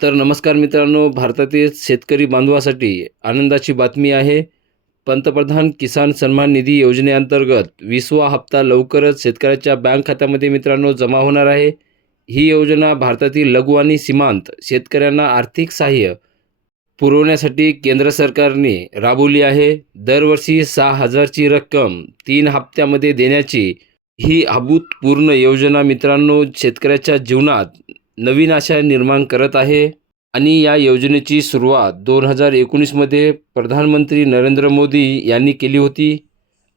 तर नमस्कार मित्रांनो भारतातील शेतकरी बांधवासाठी आनंदाची बातमी आहे. पंतप्रधान किसान सन्मान निधी योजनेअंतर्गत विसवा हप्ता लवकरच शेतकऱ्याच्या बँक खात्यामध्ये मित्रांनो जमा होणार आहे. ही योजना भारतातील लघु आणि सीमांत शेतकऱ्यांना आर्थिक सहाय्य पुरवण्यासाठी केंद्र सरकारने राबवली आहे. दरवर्षी सहा हजारची रक्कम तीन हप्त्यामध्ये देण्याची ही अभूतपूर्ण योजना मित्रांनो शेतकऱ्याच्या जीवनात नवीन आशा निर्माण करत आहे. आणि या योजनेची सुरुवात दोन हजार एकोणीसमध्ये प्रधानमंत्री नरेंद्र मोदी यांनी केली होती.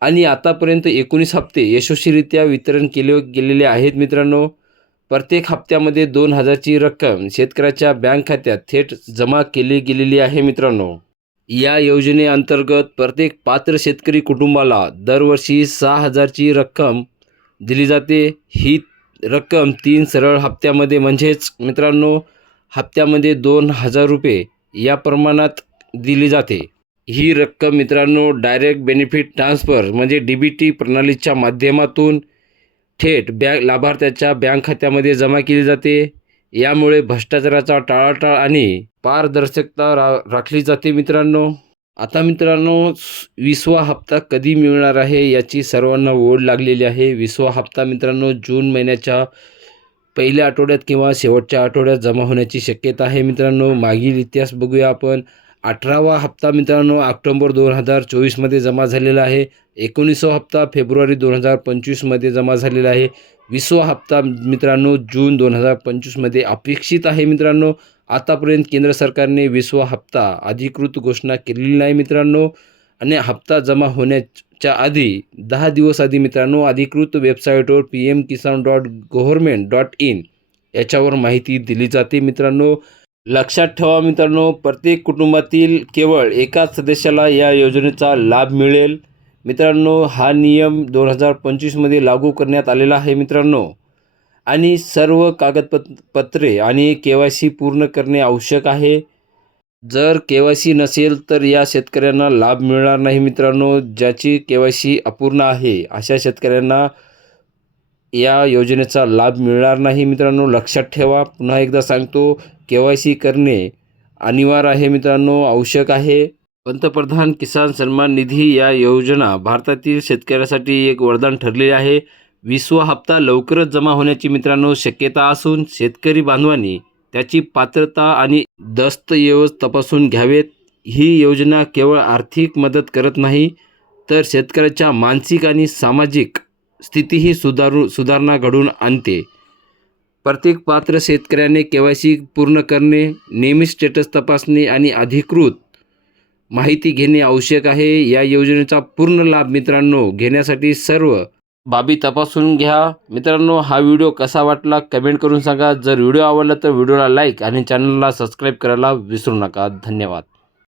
आणि आतापर्यंत एकोणीस हप्ते यशस्वीरित्या वितरण केले गेलेले आहेत मित्रांनो. प्रत्येक हप्त्यामध्ये दोन हजारची रक्कम शेतकऱ्याच्या बँक खात्यात थेट जमा केली गेलेली आहे मित्रांनो. या योजनेअंतर्गत प्रत्येक पात्र शेतकरी कुटुंबाला दरवर्षी सहा हजारची रक्कम दिली जाते. ही रक्कम तीन सरळ हप्त्यामध्ये म्हणजेच मित्रांनो हप्त्यामध्ये दोन हजार रुपये या प्रमाणात दिली जाते. ही रक्कम मित्रांनो डायरेक्ट बेनिफिट ट्रान्सफर म्हणजे डी बी टी प्रणालीच्या माध्यमातून थेट बँक लाभार्थ्याच्या बँक खात्यामध्ये जमा केली जाते. यामुळे भ्रष्टाचाराचा टाळाटाळ आणि पारदर्शकता रा राखली जाते मित्रांनो. आता मित्रांनो विसवा हप्ता कधी मिळणार आहे याची सर्वांना ओढ लागलेली आहे. विसवा हप्ता मित्रांनो जून महिन्याच्या पहिल्या आठवड्यात किंवा शेवटच्या आठवड्यात जमा होण्याची शक्यता आहे. मित्रांनो मागील इतिहास बघूया आपण. अठरावा हप्ता मित्रांनो ऑक्टोंबर दोन हजार चोवीसमध्ये जमा झालेला आहे. एकोणीसवा हप्ता फेब्रुवारी दोन हजार पंचवीसमध्ये जमा झालेला आहे. विसवा हप्ता मित्रांनो जून दोन हजार पंचवीसमध्ये अपेक्षित आहे मित्रांनो. आतापर्यंत केंद्र सरकारने विसवा हप्ता अधिकृत घोषणा केलेली नाही मित्रांनो. आणि हप्ता जमा होण्याच्या आधी दहा दिवस आधी मित्रांनो अधिकृत वेबसाईटवर P M Kisan dot government dot in याच्यावर माहिती दिली जाते मित्रांनो. लक्षात ठेवा मित्रांनो प्रत्येक कुटुंबातील केवळ एकाच सदस्याला या योजनेचा लाभ मिळेल. मित्रांनो हा नियम दोन हजार पंचवीसमध्ये लागू करण्यात आलेला आहे मित्रांनो. आणि सर्व कागदपत पत्रे आणि के वाय सी पूर्ण करणे आवश्यक आहे. जर के वाय सी नसेल तर या शेतकऱ्यांना लाभ मिळणार नाही मित्रांनो ज्याची के वाय सी अपूर्ण आहे अशा शेतकऱ्यांना या योजनेचा लाभ मिळणार नाही मित्रांनो. लक्षात ठेवा पुन्हा एकदा सांगतो के वाय सी करणे अनिवार्य आहे मित्रांनो आवश्यक आहे. पंतप्रधान किसान सन्मान निधी या योजना भारतातील शेतकऱ्यासाठी एक वरदान ठरलेले आहे. विसवा हप्ता लवकरच जमा होण्याची मित्रांनो शक्यता असून शेतकरी बांधवांनी त्याची पात्रता आणि दस्तऐवज तपासून घ्यावेत. ही योजना केवळ आर्थिक मदत करत नाही तर शेतकऱ्याच्या मानसिक आणि सामाजिक स्थितीही सुधारू सुधारणा घडवून आणते. प्रत्येक पात्र शेतकऱ्याने के वाय सी पूर्ण करणे नियमित स्टेटस तपासणे आणि अधिकृत माहिती घेणे आवश्यक आहे. या योजनेचा पूर्ण लाभ मित्रांनो घेण्यासाठी सर्व बाबी तपासून घ्या. मित्रांनो हा व्हिडिओ कसा वाटला कमेंट करून सांगा. जर व्हिडिओ आवडला तर व्हिडिओला लाईक आणि चॅनलला सबस्क्राईब करायला विसरू नका. धन्यवाद.